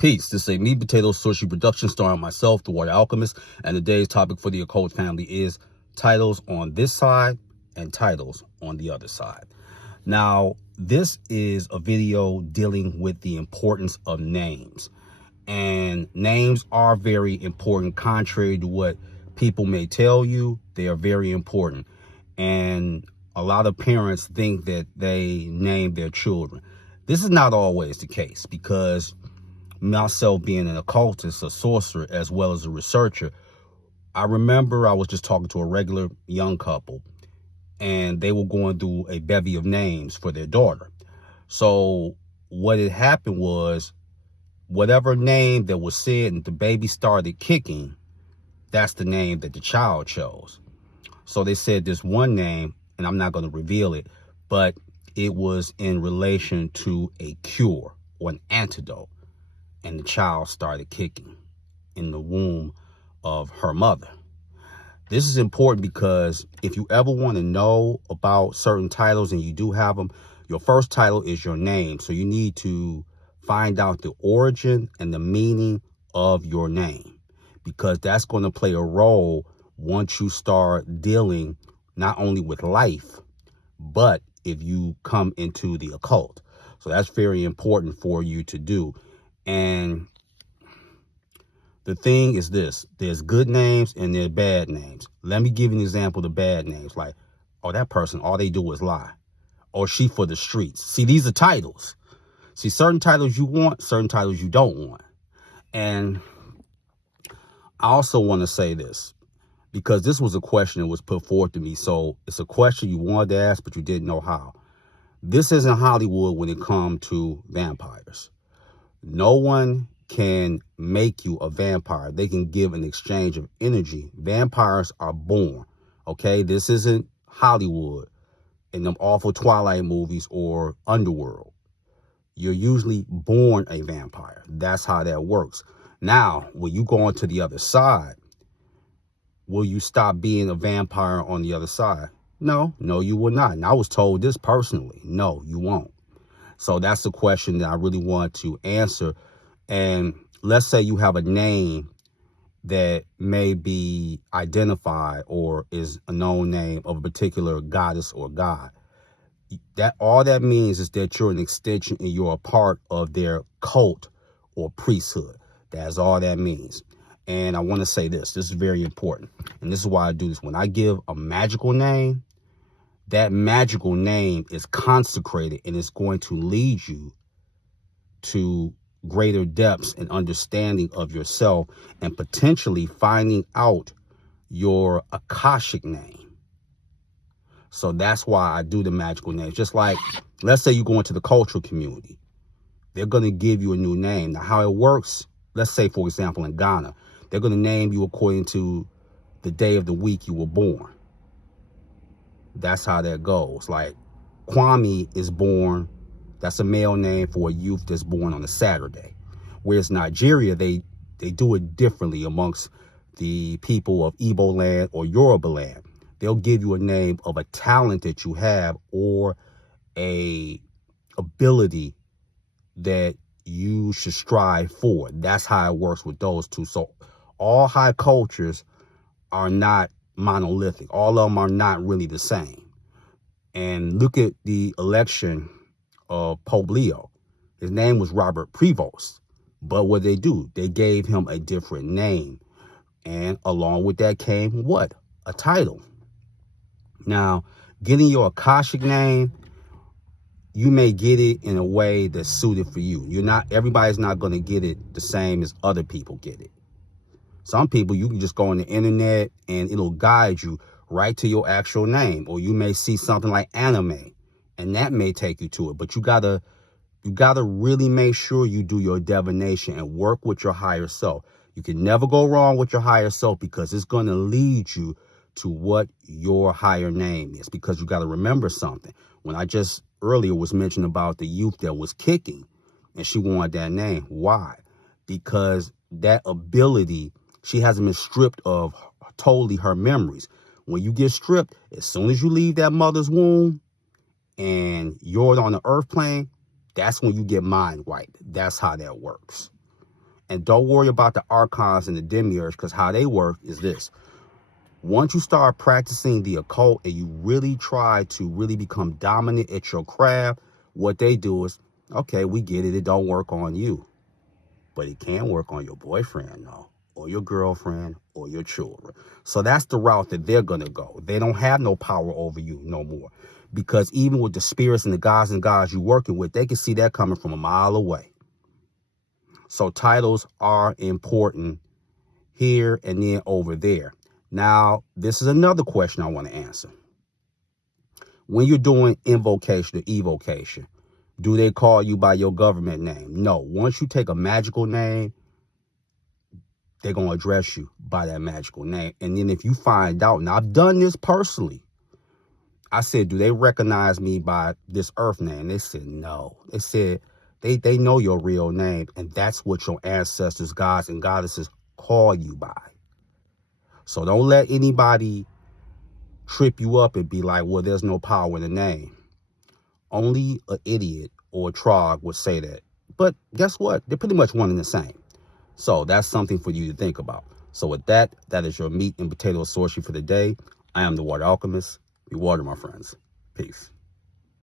Peace. This is a Meat Potato Sushi production starring myself, the Warrior Alchemist, and today's topic for the occult family is titles on this side and titles on the other side. Now, this is a video dealing with the importance of names. And names are very important, contrary to what people may tell you. They are very important. And a lot of parents think that they name their children. This is not always the case, because myself being an occultist, a sorcerer, as well as a researcher, I remember I was just talking to a regular young couple, and they were going through a bevy of names for their daughter. So what had happened was, whatever name that was said and the baby started kicking, that's the name that the child chose. So they said this one name, and I'm not going to reveal it, but it was in relation to a cure or an antidote. And the child started kicking in the womb of her mother. This is important because if you ever want to know about certain titles, and you do have them, your first title is your name. So you need to find out the origin and the meaning of your name, because that's going to play a role once you start dealing not only with life, but if you come into the occult. So that's very important for you to do. And the thing is this: there's good names and there's bad names. Let me give you an example of the bad names. Like, oh, that person, all they do is lie. Or she for the streets. See, these are titles. See, certain titles you want, certain titles you don't want. And I also want to say this, because this was a question that was put forth to me. So it's a question you wanted to ask, but you didn't know how. This isn't Hollywood when it comes to vampires. No one can make you a vampire. They can give an exchange of energy. Vampires are born, okay? This isn't Hollywood in them awful Twilight movies or Underworld. You're usually born a vampire. That's how that works. Now, when you go on to the other side, will you stop being a vampire on the other side? No, you will not. And I was told this personally. No, you won't. So that's the question that I really want to answer. And let's say you have a name that may be identified or is a known name of a particular goddess or god. That all that means is that you're an extension and you're a part of their cult or priesthood. That's all that means. And I want to say this. This is very important. And this is why I do this. When I give a magical name, that magical name is consecrated and it's going to lead you to greater depths and understanding of yourself and potentially finding out your Akashic name. So that's why I do the magical names. Just like, let's say you go into the cultural community. They're going to give you a new name. Now, how it works, let's say, for example, in Ghana, they're going to name you according to the day of the week you were born. That's how that goes. Like, Kwame is born, that's a male name for a youth that's born on a Saturday. Whereas Nigeria, they do it differently amongst the people of Igbo land or Yoruba land. They'll give you a name of a talent that you have or a ability that you should strive for. That's how it works with those two. So all high cultures are not monolithic. All of them are not really the same. And look at the election of Pope Leo. His name was Robert Prevost. But what they do, they gave him a different name. And along with that came what? A title. Now, getting your Akashic name, you may get it in a way that's suited for you. Everybody's not going to get it the same as other people get it. Some people, you can just go on the internet and it'll guide you right to your actual name. Or you may see something like anime and that may take you to it. But you gotta really make sure you do your divination and work with your higher self. You can never go wrong with your higher self, because it's going to lead you to what your higher name is. Because you got to remember something. When I just earlier was mentioning about the youth that was kicking and she wanted that name. Why? Because that ability, she hasn't been stripped of totally her memories. When you get stripped, as soon as you leave that mother's womb and you're on the earth plane, that's when you get mind wiped. That's how that works. And don't worry about the archons and the demiurge, because how they work is this. Once you start practicing the occult and you really try to really become dominant at your craft, what they do is, okay, we get it. It don't work on you, but it can work on your boyfriend, though, or your girlfriend, or your children. So that's the route that they're going to go. They don't have no power over you no more, because even with the spirits and the gods you're working with, they can see that coming from a mile away. So titles are important here and then over there. Now, this is another question I want to answer. When you're doing invocation or evocation, do they call you by your government name? No. Once you take a magical name, they're going to address you by that magical name. And then if you find out, now I've done this personally. I said, do they recognize me by this earth name? They said, no. They said, they know your real name, and that's what your ancestors, gods, and goddesses call you by. So don't let anybody trip you up and be like, well, there's no power in the name. Only an idiot or a trog would say that. But guess what? They're pretty much one and the same. So that's something for you to think about. So with that, that is your meat and potato sorcery for the day. I am the Water Alchemist. Be water, my friends. Peace.